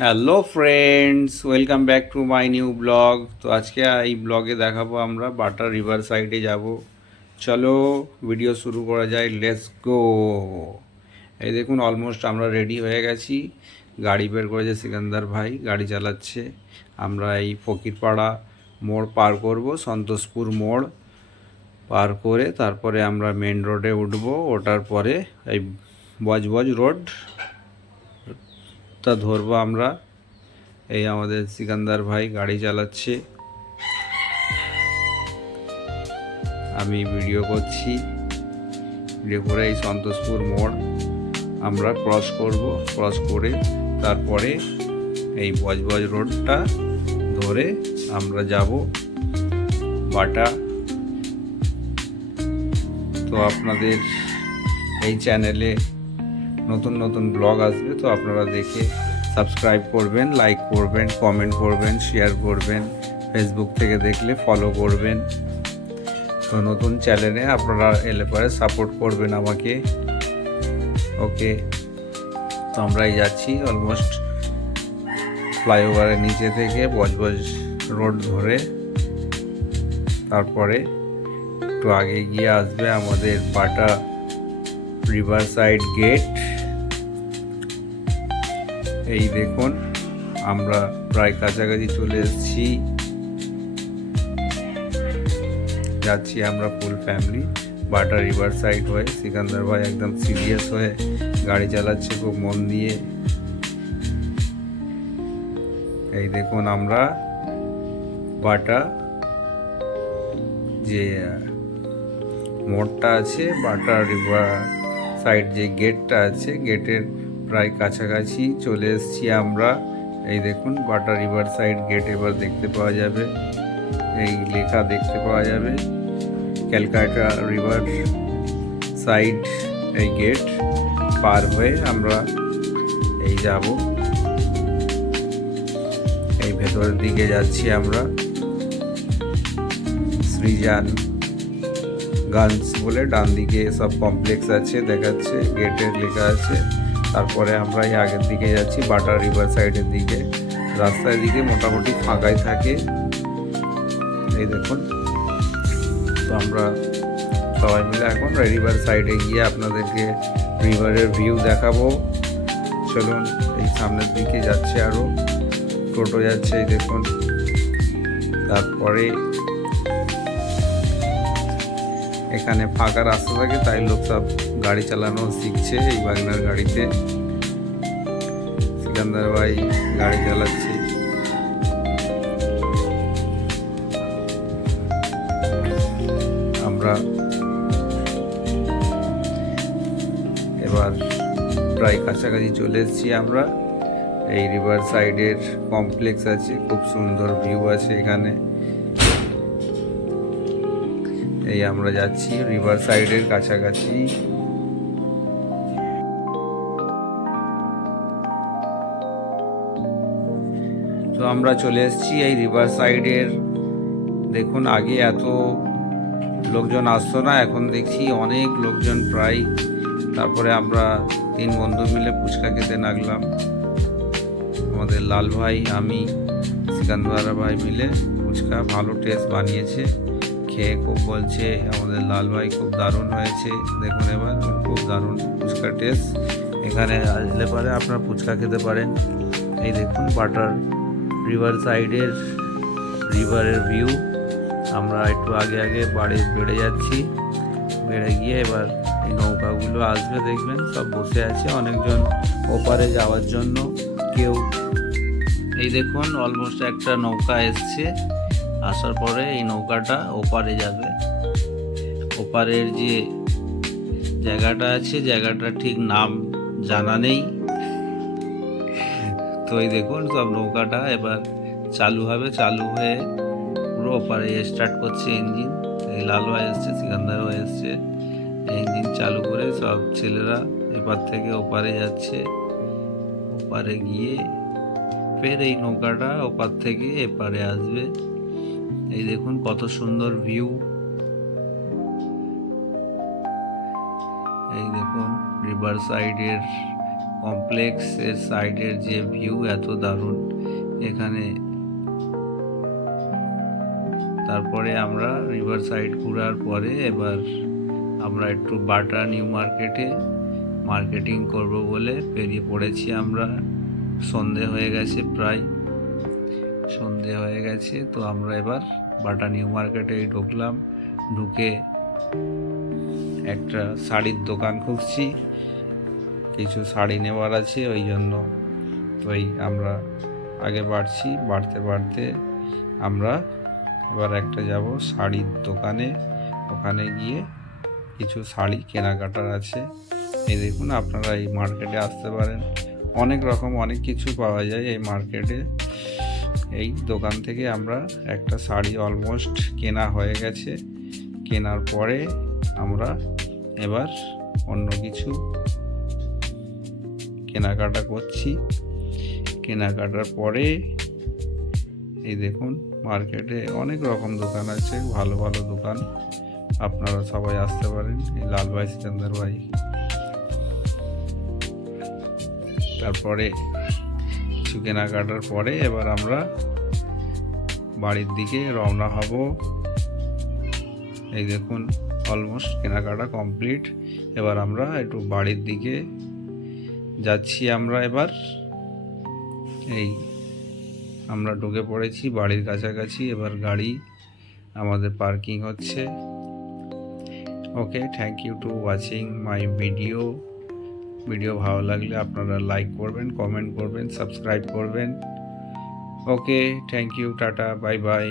Hello friends, welcome back to my new blog. তো আজকে এই ব্লগে দেখাবো আমরা বাটা রিভার সাইডে যাব। চলো ভিডিও শুরু করা যায়, লেটস গো। এই দেখুন, অলমোস্ট আমরা রেডি হয়ে গেছি। গাড়ি বের করেছে সিকান্দার ভাই, গাড়ি চালাচ্ছে। আমরা এই ফকিরপাড়া মোড় পার করব, সন্তোষপুর মোড় পার করে তারপরে আমরা মেন রোডে উঠবো। ওঠার পরে এই বজবজ রোডটা ধরবো আমরা। এই আমাদের সিকান্দার ভাই গাড়ি চালাচ্ছে, আমি ভিডিও করছি। ভিডিও করে এই সন্তোষপুর মোড় আমরা ক্রস করব। ক্রস করে তারপরে এই বজবজ রোডটা ধরে আমরা যাব বাটা। তো আপনাদের এই চ্যানেলে নতুন নতুন ব্লগ আসবে, তো আপনারা দেখে সাবস্ক্রাইব করবেন, লাইক করবেন, কমেন্ট করবেন, শেয়ার করবেন। ফেসবুক থেকে দেখলে ফলো করবেন। তো নতুন চ্যানেলে আপনারা এলে পরে সাপোর্ট করবেন আমাকে। ওকে, তো আমরাই যাচ্ছি অলমোস্ট ফ্লাইওভারের নিচে থেকে বজবজ রোড ধরে। তারপরে একটু আগে গিয়ে আসবে আমাদের বাটা রিভার সাইড গেট। এই দেখুন, আমরা প্রায় কাছাকাছি চলে এসেছি। যাচ্ছি আমরা ফুল ফ্যামিলি বাটা রিভার সাইড হয়ে। সিকান্দার ভাই একদম সিরিয়াস হয়ে গাড়ি চালাচ্ছে খুব মন দিয়ে। এই দেখুন, আমরা বাটা যে মোড়টা আছে, বাটা রিভার সাইড যে গেটটা আছে, গেটের প্রায় কাছাকাছি চলে এসেছি আমরা। এই দেখুন, বাটা রিভার সাইড গেট এবার দেখতে পাওয়া যাবে। এই লেখা দেখতে পাওয়া যাবে, ক্যালকাটা রিভার সাইড। এই গেট পার হয়ে আমরা এই যাব, এই ভেতরের দিকে যাচ্ছি আমরা। সৃজান গার্লস বলে ডান দিকে সব কমপ্লেক্স আছে দেখাচ্ছে, গেটের লেখা আছে। তারপরে আমরা এই আগের দিকে যাচ্ছি বাটা রিভার সাইডের দিকে। রাস্তার দিকে মোটামুটি ফাঁকাই থাকে। এই দেখুন, তো আমরা সবাই মিলে এখন রিভার সাইডে গিয়ে আপনাদেরকে রিভারের ভিউ দেখাবো। চলুন, এই সামনের দিকে যাচ্ছে, আরও টোটো যাচ্ছে, এই দেখুন। তারপরে এখানে ফাঁকা রাস্তা থাকে, তাই লোক সব গাড়ি চালানো শিখছে এই বাগনার গাড়িতে। সিকান্দার ভাই গাড়ি চালাচ্ছে। আমরা এবার প্রায় কাছাকাছি চলে এসেছি আমরা। এই রিভার সাইডের কমপ্লেক্স আছে, খুব সুন্দর ভিউ আছে এখানে। এই আমরা যাচ্ছি রিভার সাইডের কাছাকাছি। তো আমরা চলে এসেছি এই রিভার সাইডের। দেখুন, আগে এত লোকজন আসতো না, এখন দেখছি অনেক লোকজন প্রায়। তারপরে আমরা 3 বন্ধু মিলে ফুচকা খেতে লাগলাম। আমাদের লাল ভাই, আমি, সিকান্দার ভাই মিলে ফুচকা ভালো টেস্ট বানিয়েছে। খেয়ে খুব বলছে আমাদের লাল ভাই খুব দারুণ হয়েছে। দেখুন এবার খুব দারুণ ফুচকা টেস্ট। এখানে আসলে পরে আপনারা ফুচকা খেতে পারেন। এই দেখুন বাটার রিভার সাইডের রিভারের ভিউ। আমরা একটু আগে আগে বেড়ে যাচ্ছি। বেড়ে গিয়ে এবার এই নৌকাগুলো আসবে, দেখবেন সব বসে আছে অনেকজন ওপারে যাওয়ার জন্য। কেউ এই দেখুন, অলমোস্ট একটা নৌকা এসছে। আসার পরে এই নৌকাটা ওপারে যাবে। ওপারের যে জায়গাটা আছে, জায়গাটা ঠিক নাম জানা নেই। তো এই দেখুন, সব নৌকাটা এবার চালু হবে। চালু হয়ে পুরো ওপারে স্টার্ট করছে ইঞ্জিন। এই লাল ভাই এসছে, সিকান্দার ভাই এসছে। ইঞ্জিন চালু করে সব ছেলেরা এপার থেকে ওপারে যাচ্ছে। ওপারে গিয়ে ফের এই নৌকাটা ওপার থেকে এপারে আসবে। এই দেখুন কত সুন্দর ভিউ। এই দেখুন রিভার সাইডের কমপ্লেক্সের সাইডের যে ভিউ এত দারুণ এখানে। তারপরে আমরা রিভার সাইড ঘোরার পরে এবার আমরা একটু বাটা নিউ মার্কেটে মার্কেটিং করব বলে বেরিয়ে পড়েছি আমরা। সন্ধে হয়ে গেছে, প্রায় সন্ধে হয়ে গেছে। তো আমরা এবার বাটা নিউ মার্কেটে ঢুকলাম, ঢুকে একটা শাড়ির দোকান খুঁজছি, কিছু শাড়ি নেওয়ার আছে ওই জন্য। তো আমরা আগে বাড়ছি, বাড়তে বাড়তে আমরা এবার একটা যাব শাড়ির দোকানে, ওখানে গিয়ে কিছু শাড়ি কেনাকাটার আছে। এই দেখুন, আপনারা এই মার্কেটে আসতে পারেন, অনেক রকম অনেক কিছু পাওয়া যায় এই মার্কেটে। এই দোকান থেকে আমরা একটা শাড়ি অলমোস্ট কেনা হয়ে গেছে। কেনার পরে আমরা এবার অন্য কিছু কেনাকাটা করছি। কেনাকাটার পরে এই দেখুন, মার্কেটে অনেক রকম দোকান আছে, ভালো ভালো দোকান, আপনারা সবাই আসতে পারেন। এই লালভাই সিকান্দার ভাই। তারপরে কিছু কেনাকাটার পরে এবার আমরা বাড়ির দিকে রওনা হব। এই দেখুন, অলমোস্ট কেনাকাটা কমপ্লিট। এবার আমরা একটু বাড়ির দিকে যাচ্ছি আমরা। এবার এই আমরা ঢুকে পড়েছি বাড়ির কাছাকাছি, এবার গাড়ি আমাদের পার্কিং হচ্ছে। Okay, thank you to watching my video. Video ভালো লাগলে আপনারা লাইক করবেন, কমেন্ট করবেন, সাবস্ক্রাইব করবেন। Okay, thank you, tata, bye by.